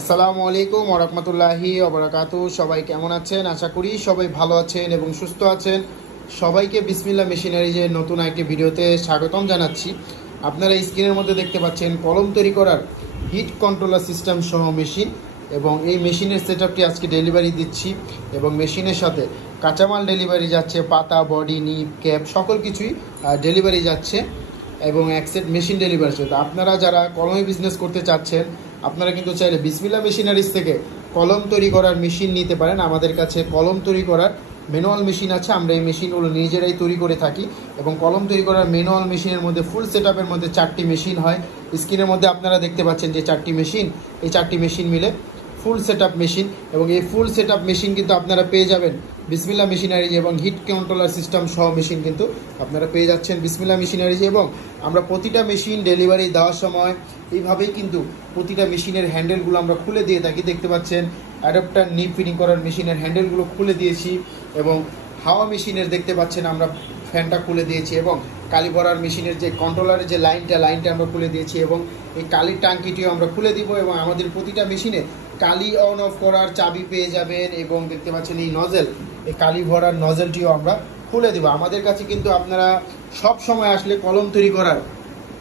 আসসালামু আলাইকুম ওয়া রাহমাতুল্লাহি ওয়া বারাকাতুহু। সবাই কেমন আছেন? আশা করি সবাই ভালো আছেন এবং সুস্থ আছেন। সবাইকে বিসমিল্লাহ মেশিনারিজের নতুন একটি ভিডিওতে স্বাগতম জানাচ্ছি। আপনারা স্ক্রিনের মধ্যে দেখতে পাচ্ছেন কলম তৈরি করার হিট কন্ট্রোলার সিস্টেম সহ মেশিন, এবং এই মেশিনের সেটআপটি আজকে ডেলিভারি দিচ্ছি এবং মেশিনের সাথে কাঁচামাল ডেলিভারি যাচ্ছে, পাতা, বডি, নিপ, ক্যাপ সকল কিছুই ডেলিভারি যাচ্ছে এবং এক সেট মেশিন ডেলিভারি হচ্ছে। তো আপনারা যারা কলমে বিজনেস করতে চাচ্ছেন, আপনারা কিন্তু চাইলে বিসমিল্লাহ মেশিনারিজ থেকে কলম তৈরি করার মেশিন নিতে পারেন। আমাদের কাছে কলম তৈরি করার ম্যানুয়াল মেশিন আছে, আমরা এই মেশিনগুলো নিজেরাই তৈরি করে থাকি এবং কলম তৈরি করার ম্যানুয়াল মেশিনের মধ্যে ফুল সেটআপের মধ্যে 4টি মেশিন হয়। স্ক্রিনের মধ্যে আপনারা দেখতে পাচ্ছেন যে 4টি মেশিন, এই 4টি মেশিন মিলে ফুল সেটআপ মেশিন, এবং এই ফুল সেটআপ মেশিন কিন্তু আপনারা পেয়ে যাবেন বিসমিল্লাহ মেশিনারিজ, এবং হিট কন্ট্রোলার সিস্টেম সহ মেশিন কিন্তু আপনারা পেয়ে যাচ্ছেন বিসমিল্লাহ মেশিনারিজ। এবং আমরা প্রতিটা মেশিন ডেলিভারি দেওয়ার সময় এইভাবেই কিন্তু প্রতিটা মেশিনের হ্যান্ডেলগুলো আমরা খুলে দিয়ে থাকি। দেখতে পাচ্ছেন অ্যাডাপ্টার নিপ ফিটিং করার মেশিনের হ্যান্ডেলগুলো খুলে দিয়েছি, এবং হাওয়া মেশিনের দেখতে পাচ্ছেন আমরা ফ্যানটা খুলে দিয়েছি, এবং কালি ভরার মেশিনের যে কন্ট্রোলারের যে লাইনটা আমরা খুলে দিয়েছি, এবং এই কালির ট্যাঙ্কিটিও আমরা খুলে দিব। এবং আমাদের প্রতিটা মেশিনে কালি অন অফ করার চাবি পেয়ে যাবেন, এবং দেখতে পাচ্ছেন এই নজেল, এই কালি ভরার নজেলটিও আমরা খুলে দেবো। আমাদের কাছে কিন্তু আপনারা সব সময় আসলে কলম তৈরি করার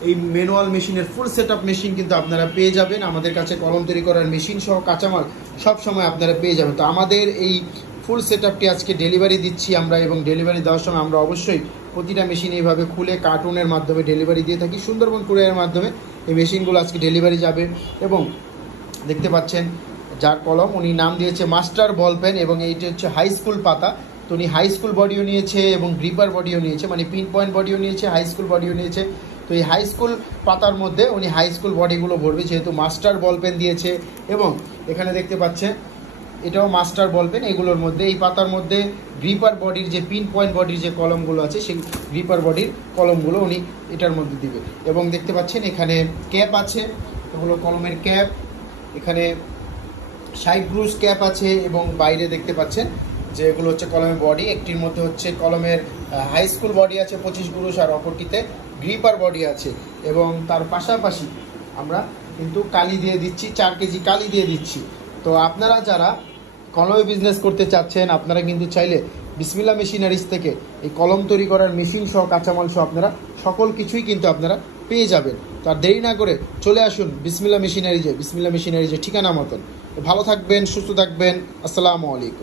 এই ম্যানুয়াল মেশিনের ফুল সেটআপ মেশিন কিন্তু আপনারা পেয়ে যাবেন। আমাদের কাছে কলম তৈরি করার মেশিন সহ কাঁচামাল সব সময় আপনারা পেয়ে যাবেন। তো আমাদের এই ফুল সেটআপটি আজকে ডেলিভারি দিচ্ছি আমরা, এবং ডেলিভারি দেওয়ার সময় আমরা অবশ্যই প্রতিটা মেশিন এইভাবে খুলে কার্টুনের মাধ্যমে ডেলিভারি দিয়ে থাকি। সুন্দরবন কুরিয়ারের মাধ্যমে এই মেশিনগুলো আজকে ডেলিভারি যাবে। এবং দেখতে পাচ্ছেন যার কলম, উনি নাম দিয়েছে মাস্টার বল পেন, এবং এইটি হচ্ছে হাই স্কুল পাতা। তো উনি হাই স্কুল বডিও নিয়েছে এবং গ্রিপার বডিও নিয়েছে, মানে পিন পয়েন্ট বডিও নিয়েছে, হাই স্কুল বডিও নিয়েছে। তো এই হাই স্কুল পাতার মধ্যে উনি হাই স্কুল বডিগুলো ভরবে, যেহেতু মাস্টার বল পেন দিয়েছে। এবং এখানে দেখতে পাচ্ছেন এটাও মাস্টার বল পেন। এগুলোর মধ্যে এই পাতার মধ্যে গ্রিপার বডির যে পিন পয়েন্ট বডির যে কলমগুলো আছে, সেই গ্রিপার বডির কলমগুলো উনি এটার মধ্যে দিবে। এবং দেখতে পাচ্ছেন এখানে ক্যাপ আছে, এগুলো কলমের ক্যাপ। এখানে সাইড ব্রুশ ক্যাপ আছে, এবং বাইরে দেখতে পাচ্ছেন যে এগুলো হচ্ছে কলমের বডি। একটির মধ্যে হচ্ছে কলমের হাই স্কুল বডি আছে 25 ব্রুশ, আর অপরটিতে গ্রিপার বডি আছে। এবং তার পাশাপাশি আমরা কিন্তু কালি দিয়ে দিচ্ছি, 4 কেজি কালি দিয়ে দিচ্ছি। তো আপনারা যারা কলমে বিজনেস করতে চাচ্ছেন, আপনারা কিন্তু চাইলে বিসমিল্লাহ মেশিনারিজ থেকে এই কলম তৈরি করার মেশিন সহ কাঁচামাল সহ আপনারা সকল কিছুই কিন্তু আপনারা পেয়ে যাবেন। তো আর দেরি না করে চলে আসুন বিসমিল্লাহ মেশিনারিজে ঠিকানা মতন। ভালো থাকবেন, সুস্থ থাকবেন। আসসালামু আলাইকুম।